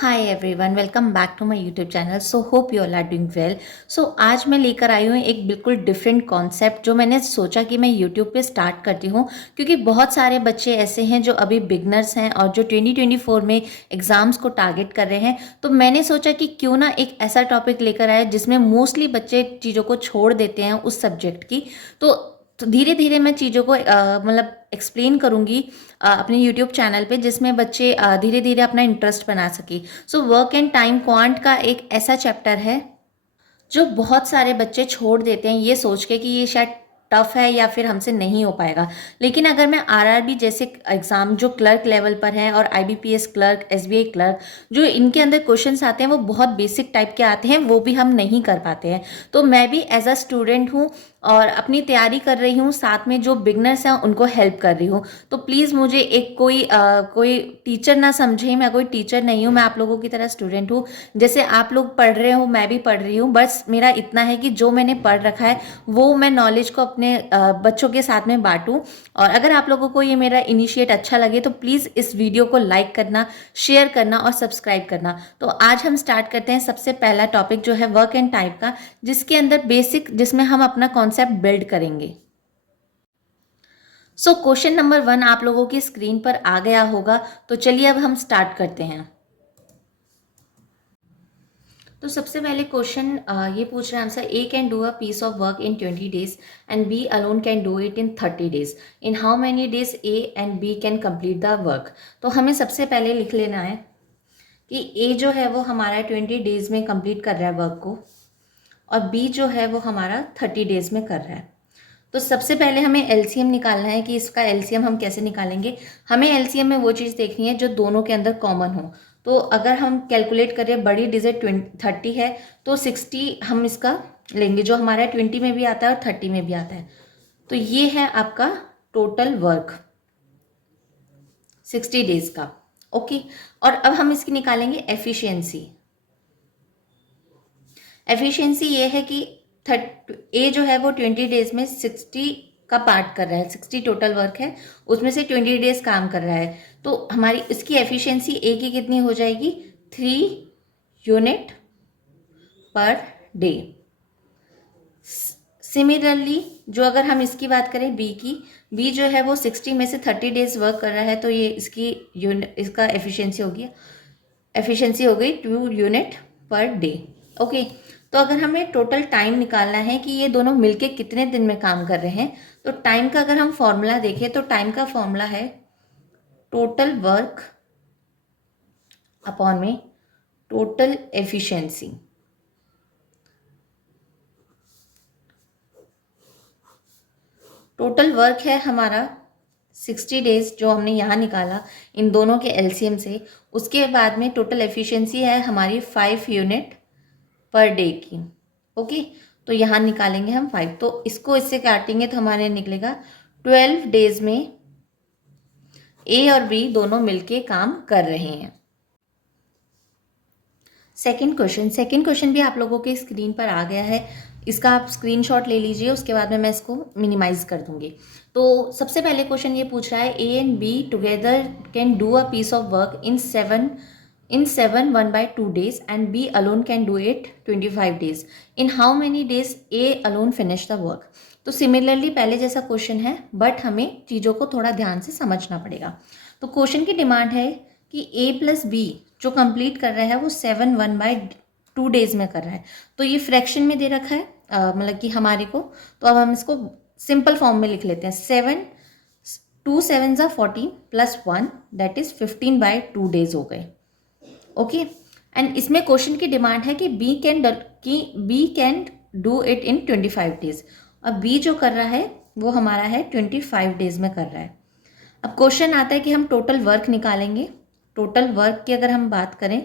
Hi everyone, welcome back to my YouTube channel. So hope you all are doing well. So आज मैं लेकर आई हूँ एक बिल्कुल डिफरेंट कॉन्सेप्ट जो मैंने सोचा कि मैं यूट्यूब पे स्टार्ट करती हूँ, क्योंकि बहुत सारे बच्चे ऐसे हैं जो अभी बिगनर्स हैं और जो 2024 में एग्ज़ाम्स को टारगेट कर रहे हैं। तो मैंने सोचा कि क्यों ना एक ऐसा टॉपिक लेकर आए जिसमें मोस्टली बच्चे चीज़ों को छोड़ देते हैं उस सब्जेक्ट की। तो धीरे धीरे मैं चीज़ों को मतलब एक्सप्लेन करूँगी अपने यूट्यूब चैनल पे, जिसमें बच्चे धीरे धीरे अपना इंटरेस्ट बना सके। So work and time quant का एक ऐसा चैप्टर है जो बहुत सारे बच्चे छोड़ देते हैं ये सोच के कि ये शायद टफ है या फिर हमसे नहीं हो पाएगा। लेकिन अगर मैं आरआरबी जैसे एग्जाम जो क्लर्क लेवल पर है और आईबीपीएस क्लर्क, एसबीआई क्लर्क, जो इनके अंदर क्वेश्चंस आते हैं वो बहुत बेसिक टाइप के आते हैं, वो भी हम नहीं कर पाते हैं। तो मैं भी एज अ स्टूडेंट हूँ और अपनी तैयारी कर रही हूँ, साथ में जो बिगनर्स हैं उनको हेल्प कर रही हूँ। तो प्लीज़ मुझे एक कोई टीचर ना समझे, मैं कोई टीचर नहीं हूँ, मैं आप लोगों की तरह स्टूडेंट हूँ। जैसे आप लोग पढ़ रहे हो मैं भी पढ़ रही हूँ, बस मेरा इतना है कि जो मैंने पढ़ रखा है वो मैं नॉलेज को अपने बच्चों के साथ में बांटूँ। और अगर आप लोगों को ये मेरा इनिशिएट अच्छा लगे तो प्लीज़ इस वीडियो को लाइक करना, शेयर करना और सब्सक्राइब करना। तो आज हम स्टार्ट करते हैं सबसे पहला टॉपिक जो है वर्क एंड टाइप का, जिसके अंदर बेसिक, जिसमें हम अपना कॉन्सेप्ट बिल्ड करेंगे। सो क्वेश्चन नंबर 1 आप लोगों की स्क्रीन पर आ गया होगा, तो चलिए अब हम स्टार्ट करते हैं। तो सबसे पहले क्वेश्चन ये पूछ रहे हैं answer, A can do a piece of work in 20 days and B alone can do it in 30 days. In how many days A and B can complete the work. तो हमें सबसे पहले लिख लेना है कि ए जो है वो हमारा 20 डेज में कंप्लीट कर रहा है वर्क को, और बी जो है वो हमारा 30 डेज में कर रहा है। तो सबसे पहले हमें एलसीएम निकालना है कि इसका एलसीएम हम कैसे निकालेंगे। हमें एलसीएम में वो चीज़ देखनी है जो दोनों के अंदर कॉमन हो। तो अगर हम कैलकुलेट करें, बड़ी डिजिट 30 है तो 60 हम इसका लेंगे, जो हमारा 20 में भी आता है और 30 में भी आता है। तो ये है आपका टोटल वर्क 60 डेज का। ओके, और अब हम इसकी निकालेंगे एफिशिएंसी। एफिशिएंसी ये है कि ए जो है वो 20 डेज में 60 का पार्ट कर रहा है, 60 टोटल वर्क है, उसमें से 20 डेज काम कर रहा है। तो हमारी इसकी एफिशिएंसी ए की कितनी हो जाएगी, 3 यूनिट पर डे। सिमिलरली जो अगर हम इसकी बात करें बी की, बी जो है वो 60 में से 30 डेज वर्क कर रहा है, तो ये इसका एफिशिएंसी हो गई 2 यूनिट पर डे। ओके, तो अगर हमें टोटल टाइम निकालना है कि ये दोनों मिलके कितने दिन में काम कर रहे हैं, तो टाइम का अगर हम फॉर्मूला देखें तो टाइम का फॉर्मूला है टोटल वर्क अपॉन में टोटल एफिशिएंसी। टोटल वर्क है हमारा 60 डेज जो हमने यहाँ निकाला इन दोनों के एलसीएम से। उसके बाद में टोटल एफिशिएंसी है हमारी 5 यूनिट पर डे की। ओके, तो यहाँ निकालेंगे हम 5, तो इसको इससे काटेंगे तो हमारे निकलेगा 12 डेज में ए और बी दोनों मिलके काम कर रहे हैं। सेकंड क्वेश्चन भी आप लोगों के स्क्रीन पर आ गया है। इसका आप स्क्रीनशॉट ले लीजिए, उसके बाद में मैं इसको मिनिमाइज कर दूंगी। तो सबसे पहले क्वेश्चन ये पूछ रहा है, A and B together can do a piece of work in 7 1/2 days and B alone can do it 25 days. In how many days A alone finish the work? तो सिमिलरली पहले जैसा क्वेश्चन है, but हमें चीज़ों को थोड़ा ध्यान से समझना पड़ेगा। तो क्वेश्चन की डिमांड है कि A प्लस बी जो कंप्लीट कर रहा है वो 7 1/2 डेज में कर रहा है। तो ये फ्रैक्शन में दे रखा है, मतलब कि हमारे को। तो अब हम इसको सिंपल फॉर्म में लिख लेते हैं। 2 7 ज़ा 14 प्लस 1 दैट इज 15/2 डेज हो गए। ओके, एंड इसमें क्वेश्चन की डिमांड है कि B can do it in 25 days. अब बी जो कर रहा है वो हमारा है 25 डेज में कर रहा है। अब क्वेश्चन आता है कि हम टोटल वर्क निकालेंगे। टोटल वर्क की अगर हम बात करें,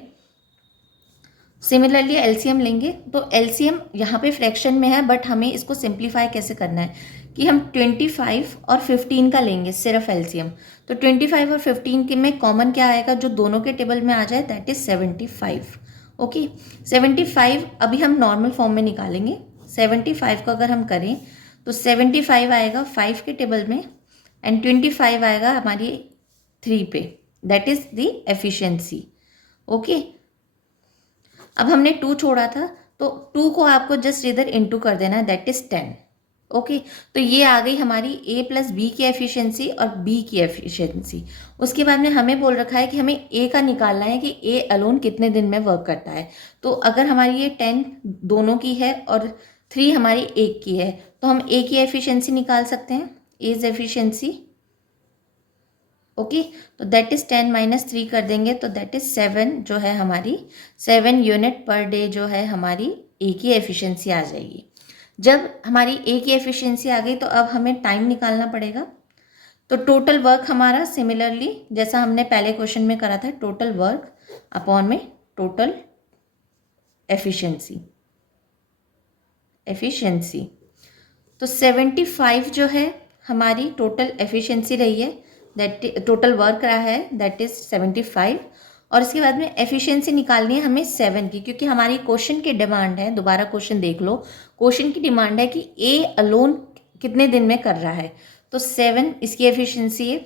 सिमिलरली एलसीएम लेंगे। तो एलसीएम यहाँ पे फ्रैक्शन में है, बट हमें इसको सिंप्लीफाई कैसे करना है कि हम 25 और 15 का लेंगे सिर्फ एलसीएम। तो 25 और 15 के में कॉमन क्या आएगा जो दोनों के टेबल में आ जाए, दैट इज 75। ओके, 75 अभी हम नॉर्मल फॉर्म में निकालेंगे। 75 को अगर हम करें तो 75 आएगा 5 के टेबल में एंड 25 आएगा हमारी 3 पे, that is the efficiency. Okay, अब हमने 2 छोड़ा था, तो 2 को आपको जस्ट इधर इंटू कर देना है, दैट इज 10। ओके, तो ये आ गई हमारी a प्लस बी की एफिशिएंसी और b की एफिशिएंसी। उसके बाद में हमें बोल रखा है कि हमें a का निकालना है कि a अलोन कितने दिन में वर्क करता है। तो अगर हमारी ये 10 दोनों की है और 3 हमारी एक की है, तो हम a की एफिशिएंसी निकाल सकते हैं, a's एफिशिएंसी। ओके, तो दैट इज 10 माइनस 3 कर देंगे, तो दैट इज 7 जो है हमारी 7 यूनिट पर डे जो है हमारी a की एफिशिएंसी आ जाएगी। जब हमारी ए की एफिशिएंसी आ गई, तो अब हमें टाइम निकालना पड़ेगा। तो टोटल वर्क हमारा सिमिलरली जैसा हमने पहले क्वेश्चन में करा था, टोटल वर्क अपॉन में टोटल एफिशिएंसी। तो 75 जो है हमारी टोटल एफिशिएंसी रही है, दैट टोटल वर्क रहा है, दैट इज 75। और इसके बाद में एफिशिएंसी निकालनी है हमें 7 की, क्योंकि हमारी क्वेश्चन की डिमांड है, दोबारा क्वेश्चन देख लो, क्वेश्चन की डिमांड है कि ए अलोन कितने दिन में कर रहा है, तो 7 इसकी एफिशिएंसी है।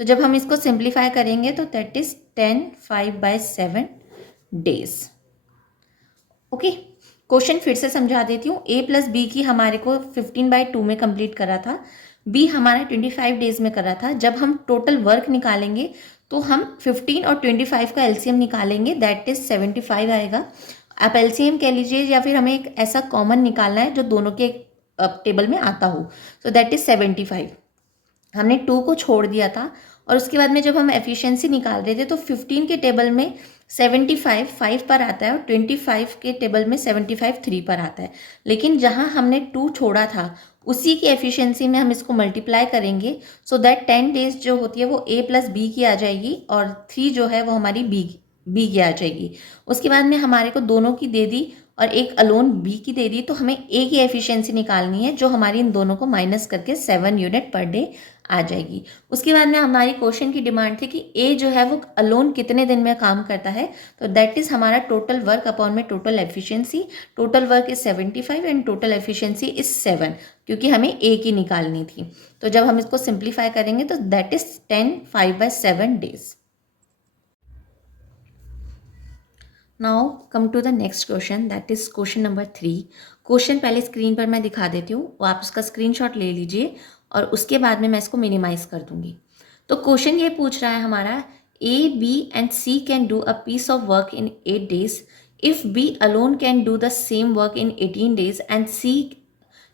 तो जब हम इसको सिंप्लीफाई करेंगे तो that is 10 5/7 days. Okay, question फिर से समझा देती हूँ। a प्लस बी की हमारे को 15/2 में कंप्लीट करा था, b हमारा 25 डेज में करा था। जब हम टोटल वर्क निकालेंगे तो हम 15 और 25 का एलसीएम निकालेंगे, दैट इज 75 आएगा। आप एलसीएम कह लीजिए या फिर हमें एक ऐसा कॉमन निकालना है जो दोनों के टेबल में आता हो, तो दैट इज 75। हमने 2 को छोड़ दिया था, और उसके बाद में जब हम एफिशिएंसी निकाल रहे थे तो 15 के टेबल में 75 5 पर आता है और 25 के टेबल में 75 3 पर आता है। लेकिन जहाँ हमने 2 छोड़ा था उसी की एफिशिएंसी में हम इसको मल्टीप्लाई करेंगे, सो दैट 10 डेज जो होती है वो a प्लस बी की आ जाएगी और 3 जो है वो हमारी बी की आ जाएगी। उसके बाद में हमारे को दोनों की दे दी और एक अलोन बी की दे दी, तो हमें ए की एफिशिएंसी निकालनी है जो हमारी इन दोनों को माइनस करके 7 यूनिट पर डे आ जाएगी। उसके बाद में हमारी क्वेश्चन की डिमांड थी कि ए जो है वो अलोन कितने दिन में काम करता है, तो दैट इज हमारा टोटल वर्क अपॉन में total efficiency. Total work is 75 and total efficiency is 7, क्योंकि हमें ए की निकालनी थी। तो जब हम इसको सिंप्लीफाई करेंगे तो that is 10 5/7 days. Now come to the next question, that is question number 3। Question पहले स्क्रीन पर मैं दिखा देती हूँ, वो आप उसका स्क्रीनशॉट ले लीजिए और उसके बाद में मैं इसको मिनिमाइज कर दूंगी। तो क्वेश्चन ये पूछ रहा है हमारा, A, B and C can do a piece of work in 8 days if B alone can do the same work in 18 days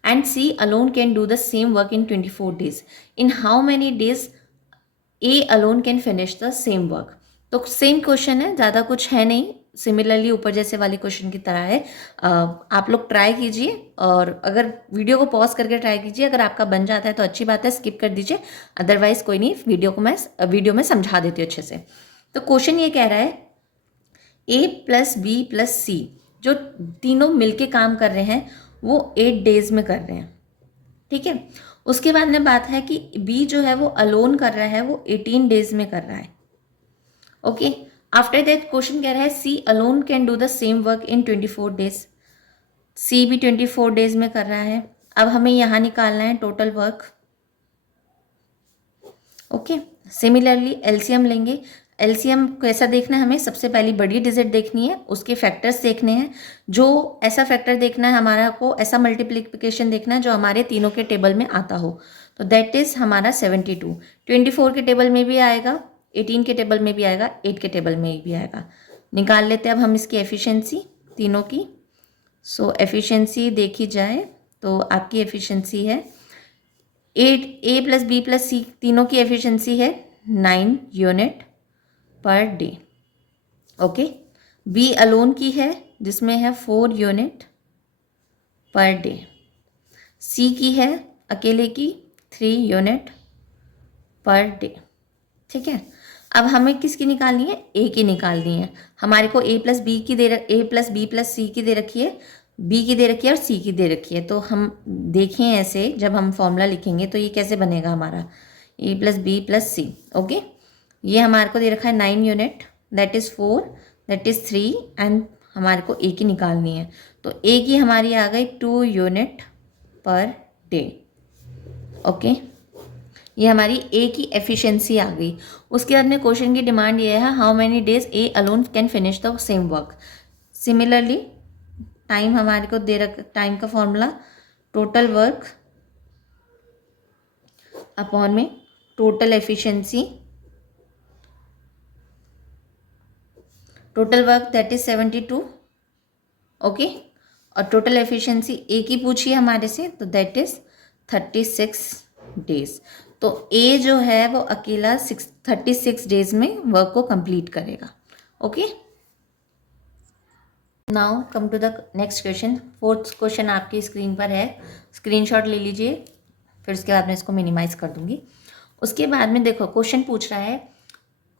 and C alone can do the same work in 24 days। In how many days A alone can finish the same work. तो same question है, ज़्यादा कुछ है नहीं, similarly ऊपर जैसे वाले question की तरह है। आप लोग ट्राई कीजिए और अगर वीडियो को पॉज करके ट्राई कीजिए, अगर आपका बन जाता है तो अच्छी बात है, स्किप कर दीजिए, अदरवाइज कोई नहीं, वीडियो में समझा देती हूँ अच्छे से। तो क्वेश्चन ये कह रहा है a प्लस बी प्लस सी जो तीनों मिलके काम कर रहे हैं वो 8 डेज में कर रहे हैं, ठीक है। उसके बाद में बात है कि b जो है वो अलोन कर रहा है, वो 18 डेज में कर रहा है, ओके। आफ्टर दैट क्वेश्चन कह रहा है C alone can do the same work in 24 days. C भी 24 डेज में कर रहा है। अब हमें यहाँ निकालना है total work, okay. Similarly LCM लेंगे। एलसीएम कैसा देखना है हमें, सबसे पहली बड़ी डिजिट देखनी है, उसके फैक्टर्स देखने हैं, जो ऐसा फैक्टर देखना है हमारा को, ऐसा मल्टीप्लिकेशन देखना है जो हमारे तीनों के टेबल में आता हो, तो दैट इज हमारा 72। 24 के टेबल में भी आएगा, 18 के टेबल में भी आएगा, 8 के टेबल में भी आएगा। निकाल लेते हैं अब हम इसकी एफिशिएंसी तीनों की। सो एफिशिएंसी देखी जाए तो आपकी एफिशिएंसी है 8, A प्लस बी प्लस सी तीनों की एफिशिएंसी है 9 unit per day, okay. Be alone की है जिसमें है 4 यूनिट पर डे। सी की है अकेले की 3 यूनिट पर डे, ठीक है। अब हमें किसकी निकालनी है, ए की निकालनी है। हमारे को ए प्लस बी प्लस सी की दे रखी है, बी की दे रखी है और सी की दे रखी है। तो हम देखें ऐसे जब हम फॉर्मूला लिखेंगे तो ये कैसे बनेगा हमारा, ए प्लस बी प्लस सी, ओके। ये हमारे को दे रखा है 9 unit, that is 4, that is 3 and हमारे को ए की निकालनी है। तो ए की हमारी आ गई 2 यूनिट पर डे, ओके। ये हमारी ए की एफिशिएंसी आ गई। उसके बाद में क्वेश्चन की डिमांड ये है, how many days A alone can finish the same work. Similarly time हमारे को दे रखा, टाइम का फॉर्मूला टोटल वर्क अपॉन में total efficiency, total work that is 72, okay. और टोटल एफिशिएंसी ए की पूछी है हमारे से, तो दैट इज 36 डेज। तो ए जो है वो अकेला 36 डेज में वर्क को कंप्लीट करेगा, okay. Now come to the next question. Fourth question आपकी स्क्रीन पर है, स्क्रीनशॉट ले लीजिए, फिर उसके बाद मैं इसको मिनिमाइज कर दूंगी। उसके बाद में देखो क्वेश्चन पूछ रहा है,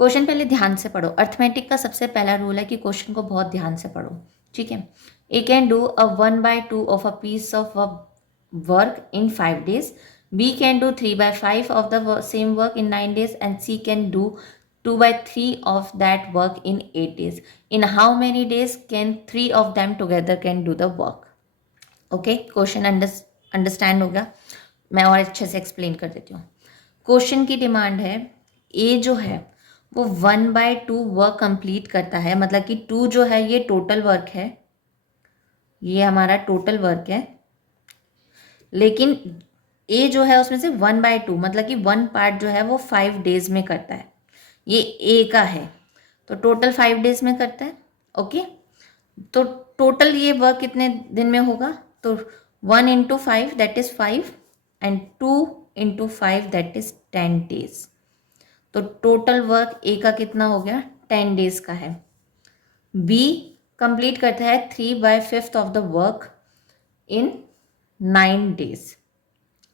क्वेश्चन पहले ध्यान से पढ़ो। अर्थमेटिक का सबसे पहला रूल है कि क्वेश्चन को बहुत ध्यान से पढ़ो, ठीक है। A can do a 1/2 of a piece of work in 5 days, B can do 3/5 of the same work in 9 days, and C can do 2/3 of that work in 8 days. In how many days can 3 of them together can do the work? Okay, question understand होगा। मैं और अच्छे से explain कर देती हूँ। Question की demand है, ए जो है वो 1/2 वर्क कंप्लीट करता है, मतलब कि 2 जो है ये टोटल वर्क है, ये हमारा टोटल वर्क है, लेकिन ए जो है उसमें से 1/2 मतलब कि 1 पार्ट जो है वो 5 days में करता है, ये ए का है, तो टोटल 5 days में करता है, ओके। तो टोटल ये वर्क कितने दिन में होगा, तो 1 × 5 that is 5 and 2 × 5 that is 10 days। तो टोटल वर्क ए का कितना हो गया, 10 days का है। बी कंप्लीट करता है 3/5 of the work in 9 days,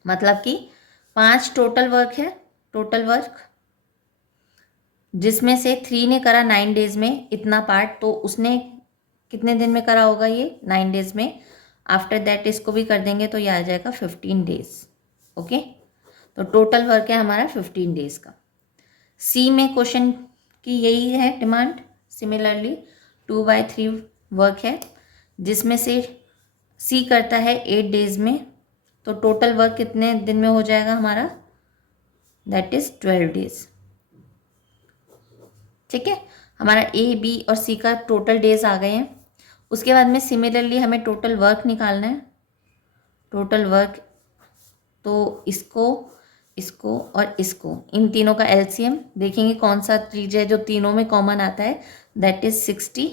मतलब कि 5 टोटल वर्क है, टोटल वर्क जिसमें से 3 ने करा 9 days में इतना पार्ट, तो उसने कितने दिन में करा होगा ये 9 days में। आफ्टर दैट इसको भी कर देंगे तो ये आ जाएगा 15 days, ओके। तो टोटल वर्क है हमारा 15 days का। सी में क्वेश्चन की यही है डिमांड, सिमिलरली 2/3 वर्क है जिसमें से सी करता है 8 days में, तो टोटल वर्क कितने दिन में हो जाएगा हमारा, दैट इज 12 days, ठीक है। हमारा ए बी और सी का टोटल डेज आ गए हैं। उसके बाद में सिमिलरली हमें टोटल वर्क निकालना है, टोटल वर्क, तो इसको इसको और इसको, इन तीनों का एलसीएम देखेंगे कौन सा चीज है जो तीनों में कॉमन आता है, दैट इज 60,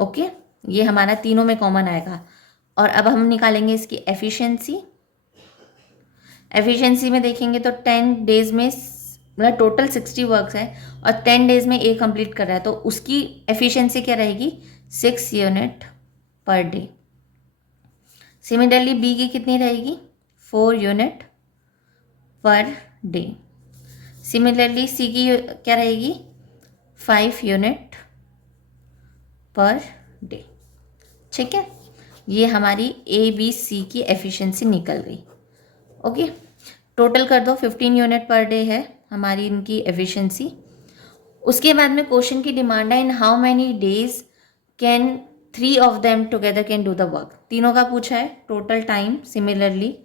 ओके। ये हमारा तीनों में कॉमन आएगा। और अब हम निकालेंगे इसकी एफिशिएंसी। एफिशिएंसी में देखेंगे तो 10 days में, मतलब टोटल 60 वर्क्स है और 10 days में ए कंप्लीट कर रहा है, तो उसकी एफिशिएंसी क्या रहेगी, 6 unit per day. Similarly B की कितनी रहेगी, 4 यूनिट पर डे। सिमिलरली सी की क्या रहेगी, 5 यूनिट पर डे, ठीक है। ये हमारी ए बी सी की एफिशिएंसी निकल गई, ओके। टोटल कर दो, 15 यूनिट पर डे है हमारी इनकी एफिशिएंसी। उसके बाद में क्वेश्चन की डिमांड है, in how many days can 3 of them together can do the work. तीनों का पूछा है। Total time, similarly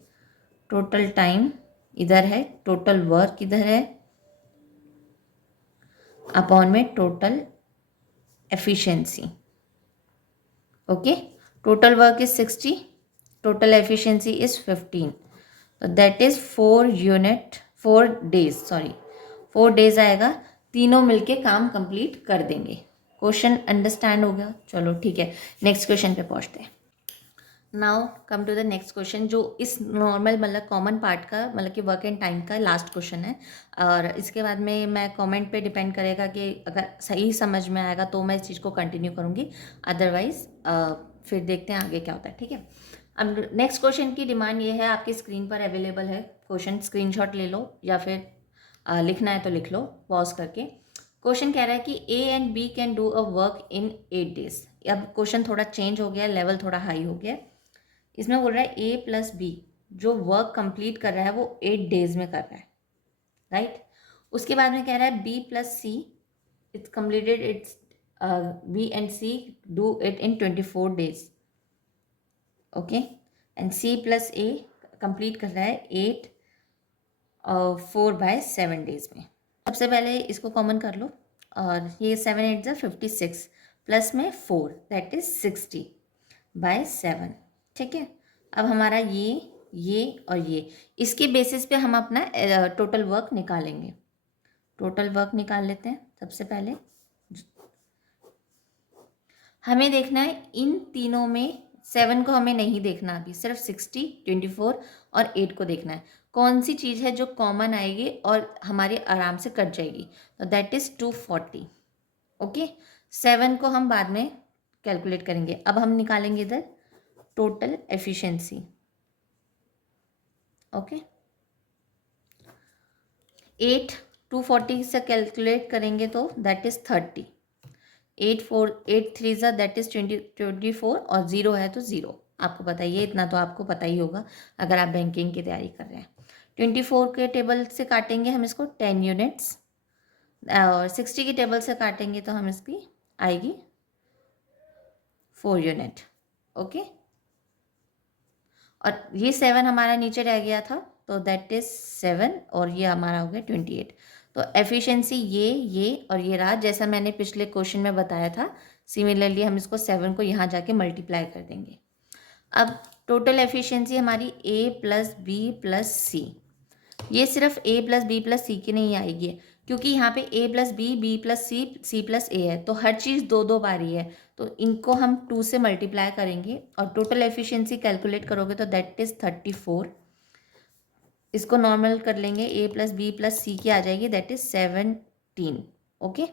total time इधर है, टोटल वर्क इधर है, अपॉन में total efficiency, okay. Total work is 60, total efficiency is 15, तो दैट इज 4 days आएगा, तीनों मिलके काम कंप्लीट कर देंगे। क्वेश्चन अंडरस्टैंड हो गया, चलो ठीक है, नेक्स्ट क्वेश्चन पे पहुंचते हैं। Now come to the next question, जो इस नॉर्मल मतलब कॉमन पार्ट का, मतलब कि वर्क एंड टाइम का लास्ट क्वेश्चन है। और इसके बाद में मैं कमेंट पे डिपेंड करेगा कि अगर सही समझ में आएगा तो मैं इस चीज़ को कंटिन्यू करूँगी, अदरवाइज फिर देखते हैं आगे क्या होता है, ठीक है। अब नेक्स्ट क्वेश्चन की डिमांड ये है, आपकी स्क्रीन पर अवेलेबल है क्वेश्चन, स्क्रीनशॉट ले लो या फिर लिखना है तो लिख लो पॉज करके। क्वेश्चन कह रहा है कि A and B can do a work in 8 days। अब क्वेश्चन थोड़ा चेंज हो गया, लेवल थोड़ा हाई हो गया। इसमें बोल रहा है ए प्लस बी जो वर्क कंप्लीट कर रहा है वो 8 days में कर रहा है, राइट। उसके बाद में कह रहा है B plus C it's completed it's, B and C do it in 24 days, okay. And C plus A complete कर रहा है 8 4/7 days में। सबसे पहले इसको कॉमन कर लो, और ये 7 8 56, प्लस में 4 दैट इज 60/7। ठीक है, अब हमारा ये और ये, इसके बेसिस पे हम अपना टोटल वर्क निकालेंगे। टोटल वर्क निकाल लेते हैं। सबसे पहले हमें देखना है इन तीनों में, 7 को हमें नहीं देखना अभी, सिर्फ 60, 24 और 8 को देखना है। कौन सी चीज़ है जो कॉमन आएगी और हमारी आराम से कट जाएगी, तो दैट इज़ 240। ओके, 7 को हम बाद में कैलकुलेट करेंगे। अब हम निकालेंगे इधर टोटल एफिशिएंसी। ओके, 8 240 से कैलकुलेट करेंगे तो दैट इज़ 30। 8 3 ज़ा दैट इज़ 24 और 0 है तो 0। आपको पता ही है, इतना तो आपको पता ही होगा अगर आप बैंकिंग की तैयारी कर रहे हैं। 24 के टेबल से काटेंगे हम इसको 10 यूनिट्स, और 60 की टेबल से काटेंगे तो हम इसकी आएगी 4 यूनिट। ओके, और ये 7 हमारा नीचे रह गया था तो दैट इज़ 7 और ये हमारा हो गया 28। तो एफिशिएंसी ये और ये रहा, जैसा मैंने पिछले क्वेश्चन में बताया था। सिमिलरली हम इसको 7 को यहाँ जाके मल्टीप्लाई कर देंगे। अब टोटल एफिशिएंसी हमारी A plus B plus C, ये सिर्फ A plus B plus C की नहीं आएगी, क्योंकि यहाँ पे A plus B, B plus C, C plus A है, तो हर चीज़ 2 बारी है, तो इनको हम 2 से मल्टीप्लाई करेंगे और टोटल एफिशिएंसी कैलकुलेट करोगे तो दैट इज़ 34। इसको नॉर्मल कर लेंगे, A plus B plus C की आ जाएगी दैट इज़ 17। ओके,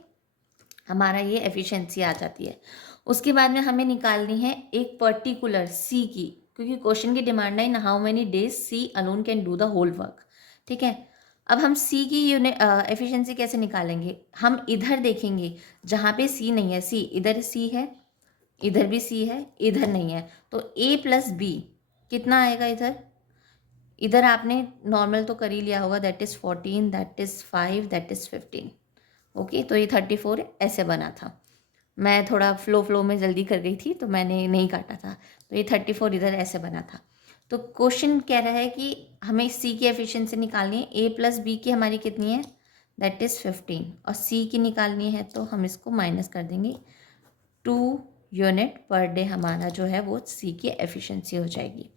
हमारा ये एफिशिएंसी आ जाती है। उसके बाद में हमें निकालनी है एक पर्टिकुलर C की, क्योंकि क्वेश्चन की डिमांड है in how many days C alone can do the whole work. ठीक है, अब हम C की यूनिट एफिशिएंसी कैसे निकालेंगे, हम इधर देखेंगे जहाँ पे C नहीं है। C इधर C है, इधर भी C है, इधर नहीं है, तो A प्लस B कितना आएगा इधर। इधर आपने नॉर्मल तो कर ही लिया होगा, that is 14, that is 5, that is 15। Okay, तो ये 34 ऐसे बना था। मैं थोड़ा फ्लो में जल्दी कर गई थी तो मैंने नहीं काटा था, तो ये 34 इधर ऐसे बना था। तो क्वेश्चन कह रहा है कि हमें C की एफिशिएंसी निकालनी है। A प्लस B की हमारी कितनी है, दैट इज़ 15, और C की निकालनी है तो हम इसको माइनस कर देंगे। 2 यूनिट पर डे हमारा जो है वो C की एफिशिएंसी हो जाएगी।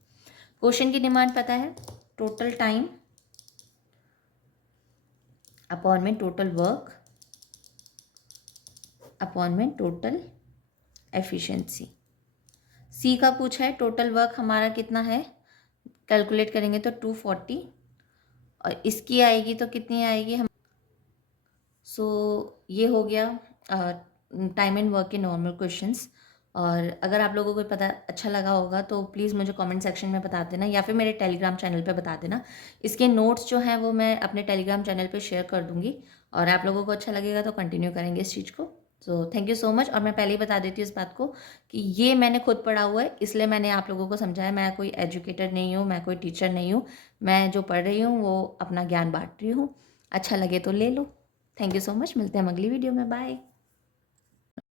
क्वेश्चन की डिमांड पता है, टोटल टाइम अपॉन में टोटल वर्क अपॉन में टोटल एफिशिएंसी। C का पूछा है टोटल वर्क हमारा कितना है, कैलकुलेट करेंगे तो 240, और इसकी आएगी तो कितनी आएगी हम। ये हो गया टाइम एंड वर्क के नॉर्मल क्वेश्चंस। और अगर आप लोगों को पता अच्छा लगा होगा तो प्लीज़ मुझे कमेंट सेक्शन में बता देना, या फिर मेरे टेलीग्राम चैनल पे बता देना। इसके नोट्स जो हैं वो मैं अपने टेलीग्राम चैनल पे शेयर कर दूँगी, और आप लोगों को अच्छा लगेगा तो कंटिन्यू करेंगे इस चीज़ को। So thank you so much. और मैं पहले ही बता देती हूँ इस बात को कि ये मैंने खुद पढ़ा हुआ है, इसलिए मैंने आप लोगों को समझाया। मैं कोई एजुकेटर नहीं हूँ, मैं कोई टीचर नहीं हूँ, मैं जो पढ़ रही हूँ वो अपना ज्ञान बांट रही हूँ। अच्छा लगे तो ले लो। थैंक यू सो मच, मिलते हैं हम अगली वीडियो में, बाय।